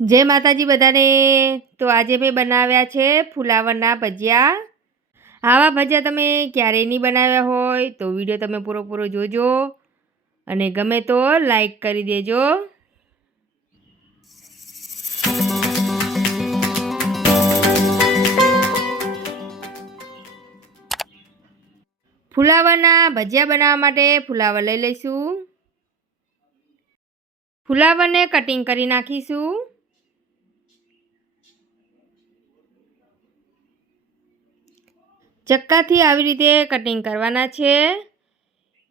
જય માતાજી બધાને. તો આજે મેં બનાવ્યા છે ફુલાવરના ભજીયા. આવા ભજીયા તમે ક્યારેય નહીં બનાવ્યા હોય તો વીડિયો તમે પૂરો પૂરો જોજો અને ગમે તો લાઈક કરી દેજો. ફુલાવરના ભજીયા બનાવવા માટે ફુલાવર લઈ લઈશું. ફુલાવરને કટિંગ કરી નાખીશું. ચક્કાથી આવી રીતે કટિંગ કરવાના છે.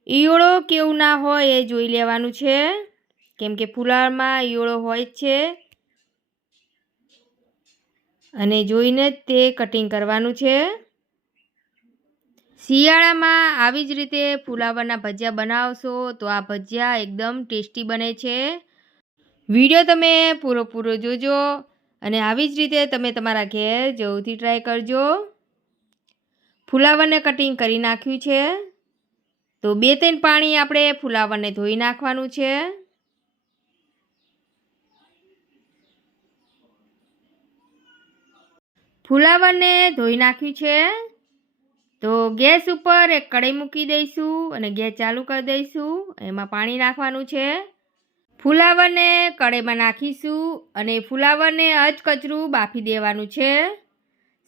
ઈયળો કેવું ના હોય એ જોઈ લેવાનું છે. કેમ કે ફુલાળમાં ઈયળો હોય જ છે. અને જોઈને જ તે કટિંગ કરવાનું છે. શિયાળામાં આવી જ રીતે ફુલાવરના ભજીયા બનાવશો તો આ ભજીયા એકદમ ટેસ્ટી બને છે. વીડિયો તમે પૂરો પૂરો જોજો અને આવી જ રીતે તમે તમારા ઘેર જવથી ટ્રાય કરજો. ફુલાવરને કટિંગ કરી નાખ્યું છે. તો બે ત્રણ પાણી આપણે ફુલાવરને ધોઈ નાખવાનું છે. ફુલાવરને ધોઈ નાખ્યું છે. તો ગેસ ઉપર એક કઢાઈ મૂકી દઈશું અને ગેસ ચાલુ કરી દઈશું. એમાં પાણી નાખવાનું છે. ફુલાવરને કઢાઈમાં નાખીશું અને ફુલાવરને અચકચરું બાફી દેવાનું છે.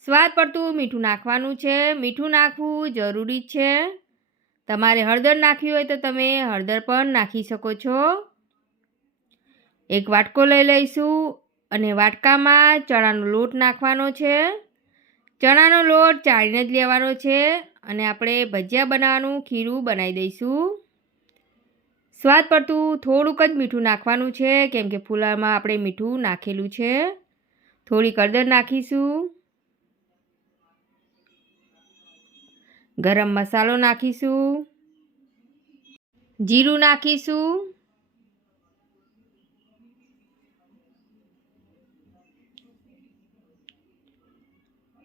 સ્વાદ પડતું મીઠું નાખવાનું છે. મીઠું નાખવું જરૂરી છે. તમારે હળદર નાખવી હોય તો તમે હળદર પણ નાખી શકો છો. એક વાટકો લઈ લઈશું અને વાટકામાં ચણાનો લોટ નાખવાનો છે. ચણાનો લોટ ચાળીને જ લેવાનો છે અને આપણે ભજીયા બનાવવાનું ખીરું બનાવી દઈશું. સ્વાદ પડતું થોડુંક જ મીઠું નાખવાનું છે કેમ કે ફૂલામાં આપણે મીઠું નાખેલું છે. થોડી હળદર નાખીશું. ગરમ મસાલો નાખીશું. જીરું નાખીશું.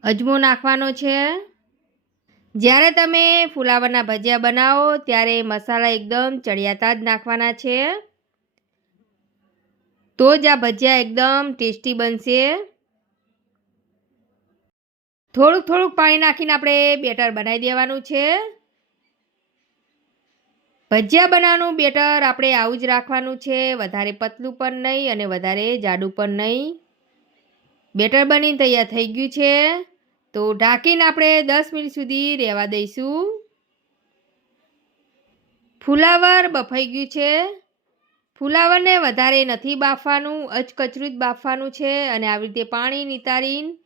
અજમો નાખવાનો છે. જ્યારે તમે ફુલાવરના ભજીયા બનાવો, ત્યારે મસાલા એકદમ ચડિયાતા જ નાખવાના છે. તો જ આ ભજીયા એકદમ ટેસ્ટી બનશે. થોડુંક થોડુંક પાણી નાખીને આપણે બેટર બનાવી દેવાનું છે. ભજીયા બનાવવાનું બેટર આપણે આવું જ રાખવાનું છે. વધારે પતલું પણ નહીં અને વધારે જાડું પણ નહીં. બેટર બનીને તૈયાર થઈ ગયું છે. તો ઢાંકીને આપણે દસ મિનિટ સુધી રહેવા દઈશું. ફુલાવર બફાઈ ગયું છે. ફુલાવરને વધારે નથી બાફવાનું, અચકચરું જ બાફવાનું છે અને આવી રીતે પાણી નિતારીને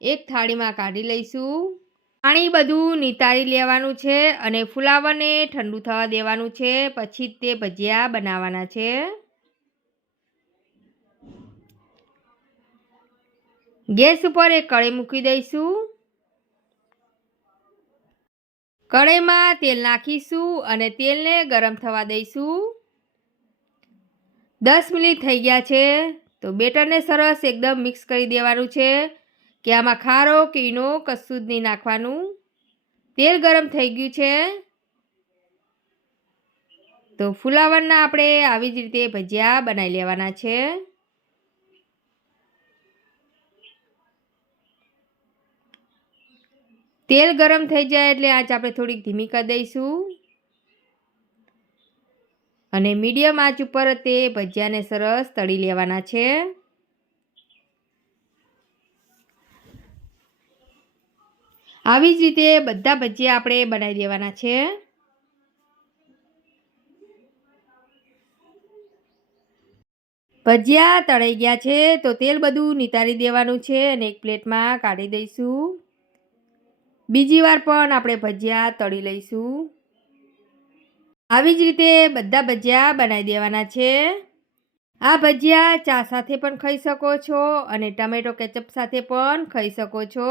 એક થાળીમાં કાઢી લઈશું. પાણી બધું નિતારી લેવાનું છે અને ફુલાવાને ઠંડુ થવા દેવાનું છે. પછી તે ભજીયા બનાવવાના છે. ગેસ ઉપર એક કઢાઈ મૂકી દઈશું. કઢાઈમાં તેલ નાખીશું અને તેલને ગરમ થવા દઈશું. દસ મિનિટ થઈ ગયા છે. તો બેટરને સરસ એકદમ મિક્સ કરી દેવાનું છે. કે આમાં ખારો કે ઈનો કશું જ નહીં નાખવાનું. તેલ ગરમ થઈ ગયું છે. તો ફુલાવરના આપણે આવી જ રીતે ભજીયા બનાવી લેવાના છે. તેલ ગરમ થઈ જાય એટલે આંચ આપણે થોડીક ધીમી કરી દઈશું. અને મીડિયમ આંચ ઉપર તે ભજીયાને સરસ તળી લેવાના છે. આવી જ રીતે બધા ભજીયા આપણે બનાવી દેવાના છે. ભજીયા તળાઈ ગયા છે તો તેલ બધું નિતારી દેવાનું છે અને એક પ્લેટમાં કાઢી દઈશું. બીજી વાર પણ આપણે ભજીયા તળી લઈશું. આવી જ રીતે બધા ભજીયા બનાવી દેવાના છે. આ ભજીયા ચા સાથે પણ ખાઈ શકો છો અને ટમેટો કેચઅપ સાથે પણ ખાઈ શકો છો.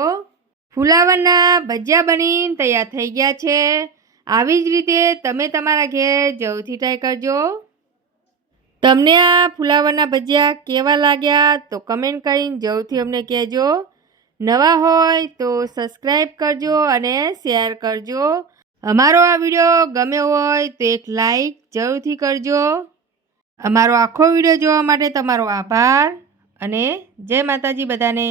ફુલાવરના ભજીયા બનીને તૈયાર થઈ ગયા છે. આવી જ રીતે તમે તમારા ઘેર જવથી ટ્રાય કરજો. તમને આ ફુલાવરના ભજીયા કેવા લાગ્યા તો કમેન્ટ કરીને જરૂરથી અમને કહેજો. નવા હોય તો સબસ્ક્રાઈબ કરજો અને શેર કરજો. અમારો આ વીડિયો ગમે હોય તો એક લાઈક જરૂરથી કરજો. અમારો આખો વીડિયો જોવા માટે તમારો આભાર અને જય માતાજી બધાને.